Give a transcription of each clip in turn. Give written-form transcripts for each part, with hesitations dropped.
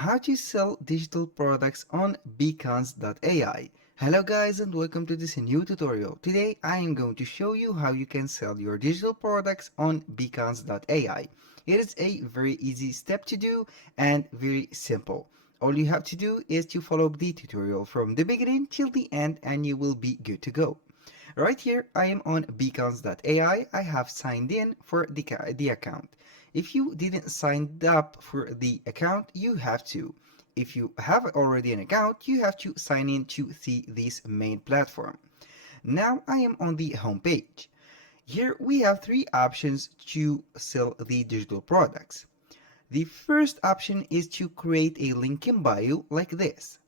how to sell digital products on Beacons.ai. Hello guys and welcome to this new tutorial. Today I am going to show you how you can sell your digital products on Beacons.ai. It is a very easy step to do and very simple. All you have to do is to follow the tutorial from the beginning till the end and you will be good to go. Right here, I am on Beacons.ai. I have signed in for the account. If you didn't sign up for the account, you have to. If you have already an account, you have to sign in to see this main platform. Now I am on the home page. Here we have three options to sell the digital products. The first option is to create a link in bio like this.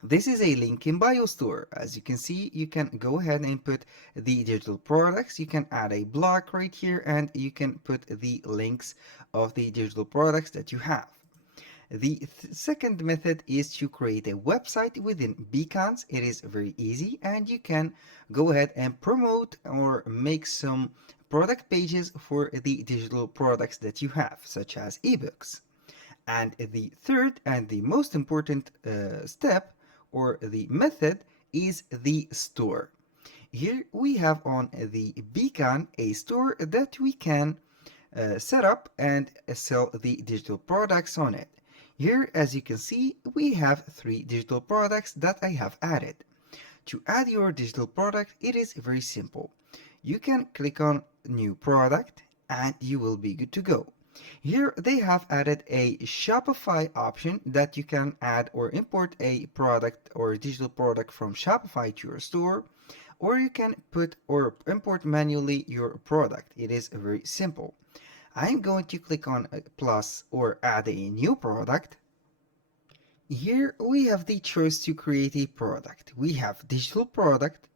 This is a link in bio store. As you can see, you can go ahead and put the digital products. You can add a block right here and you can put the links of the digital products that you have. The second method is to create a website within Beacons. It is very easy and you can go ahead and promote or make some product pages for the digital products that you have, such as ebooks. And the third and the most important step or the method is the store. Here we have on the Beacon a store that we can set up and sell the digital products on it. Here, as you can see, we have three digital products that I have added. To add your digital product, it is very simple. You can click on new product and you will be good to go. Here they have added a Shopify option that you can add or import a product or a digital product from Shopify to your store, or you can put or import manually your product. It is very simple. I'm going to click on plus or add a new product. Here we have the choice to create a product. We have digital product,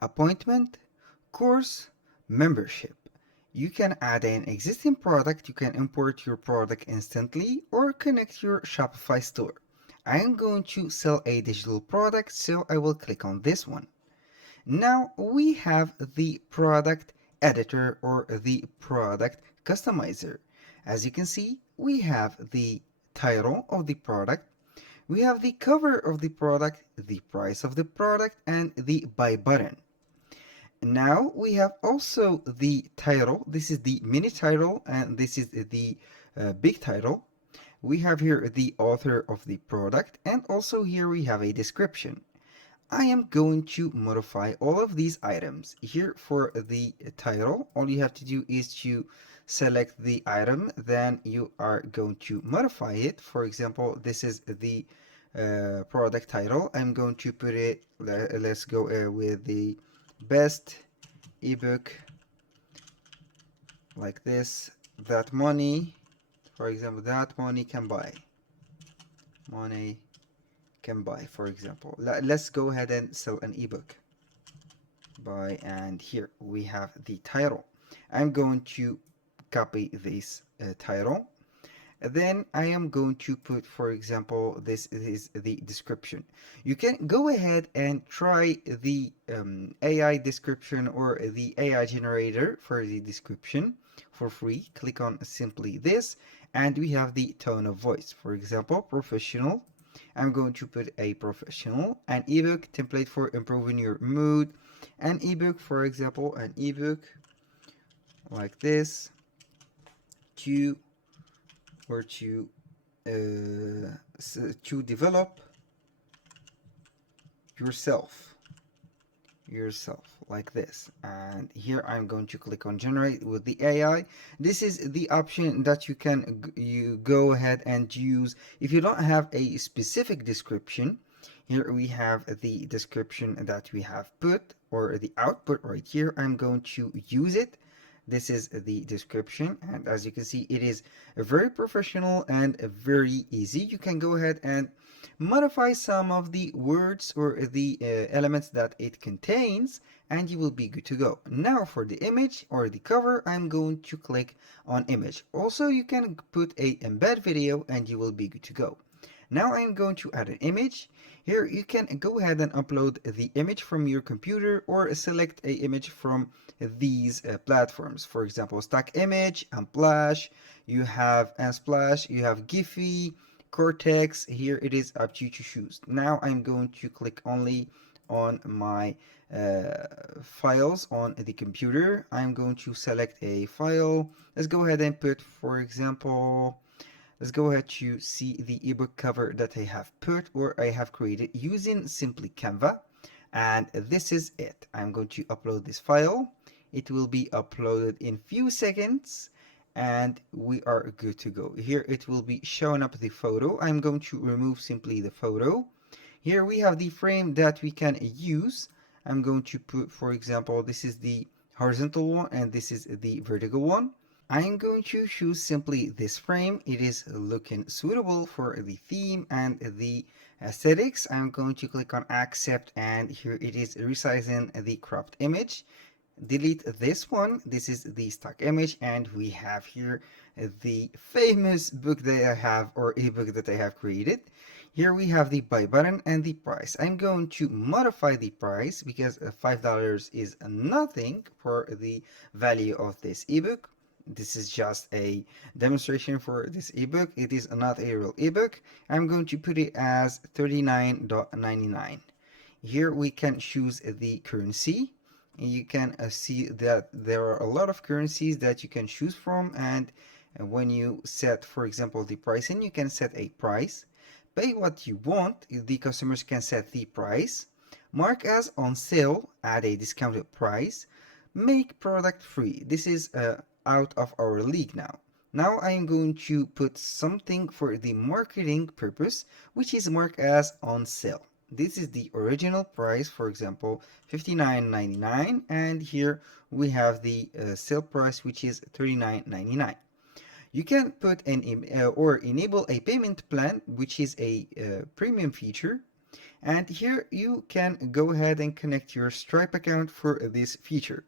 appointment, course, membership. You can add an existing product, you can import your product instantly or connect your Shopify store. I am going to sell a digital product, so I will click on this one. Now we have the product editor or the product customizer. As you can see, we have the title of the product, we have the cover of the product, the price of the product, and the buy button. Now we have also the title. This is the mini title and this is the big title. We have here the author of the product and also here we have a description. I am going to modify all of these items. Here for the title, all you have to do is to select the item, then you are going to modify it. For example, this is the product title. I'm going to put it, let's go with the best ebook like this, that money, for example, that money can buy. Money can buy, for example. Let's go ahead and sell an ebook. Buy, and here we have the title. I'm going to copy this title. Then I am going to put, for example, this is the description. You can go ahead and try the AI description or the AI generator for the description for free. Click on simply this and we have the tone of voice. For example, professional. I'm going to put a professional, an ebook template for improving your mood, an ebook, for example, an ebook like this to develop yourself like this. And here I'm going to click on generate with the AI. This is the option that you can go ahead and use if you don't have a specific description. Here we have the description that we have put or the output right here. I'm going to use it. This is the description, and as you can see, it is very professional and very easy. You can go ahead and modify some of the words or the elements that it contains and you will be good to go. Now for the image or the cover, I'm going to click on image. Also, you can put a embed video and you will be good to go. Now I'm going to add an image. Here you can go ahead and upload the image from your computer or select a image from these platforms. For example, stock image, Unsplash, you have Unsplash, you have Giphy, cortex. Here it is up to you to choose. Now I'm going to click only on my files on the computer. I'm going to select a file. Let's go ahead and put, for example, let's go ahead to see the ebook cover that I have put or I have created using simply Canva. And this is it. I'm going to upload this file. It will be uploaded in few seconds and we are good to go. Here it will be showing up the photo. I'm going to remove simply the photo. Here we have the frame that we can use. I'm going to put, for example, this is the horizontal one and this is the vertical one. I'm going to choose simply this frame. It is looking suitable for the theme and the aesthetics. I'm going to click on accept and here it is resizing the cropped image. Delete this one. This is the stock image and we have here the famous book that I have or ebook that I have created. Here we have the buy button and the price. I'm going to modify the price because $5 is nothing for the value of this ebook. This is just a demonstration for this ebook. It is not a real ebook. I'm going to put it as 39.99. Here we can choose the currency. You can see that there are a lot of currencies that you can choose from, and when you set, for example, the pricing, you can set a price. Pay what you want. The customers can set the price. Mark as on sale, add a discounted price. Make product free. This is out of our league now. Now I am going to put something for the marketing purpose, which is marked as on sale. This is the original price, for example, $59.99, and here we have the sale price, which is $39.99. You can put or enable a payment plan, which is a premium feature. And here you can go ahead and connect your Stripe account for this feature.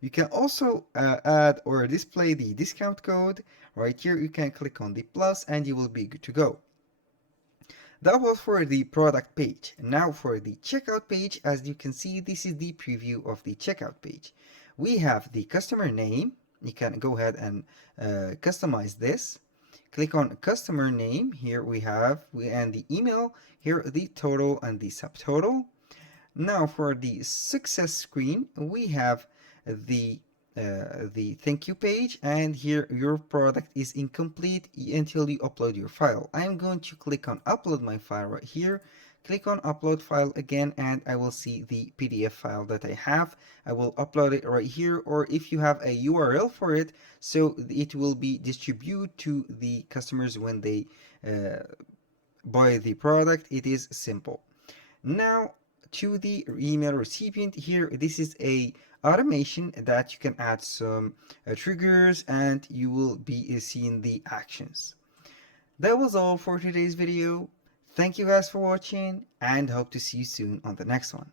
You can also add or display the discount code. Right here you can click on the plus and you will be good to go. That was for the product page. Now for the checkout page, as you can see, this is the preview of the checkout page. We have the customer name. You can go ahead and customize this. Click on customer name. Here we have, and the email. Here the total and the subtotal. Now for the success screen, we have the thank you page, and here your product is incomplete until you upload your file. I'm going to click on upload my file right here. Click on upload file again and I will see the PDF file that I have. I will upload it right here, or if you have a URL for it, so it will be distributed to the customers when they buy the product. It is simple. Now to the email recipient, here this is a automation that you can add some triggers and you will be seeing the actions. That was all for today's video. Thank you guys for watching and hope to see you soon on the next one.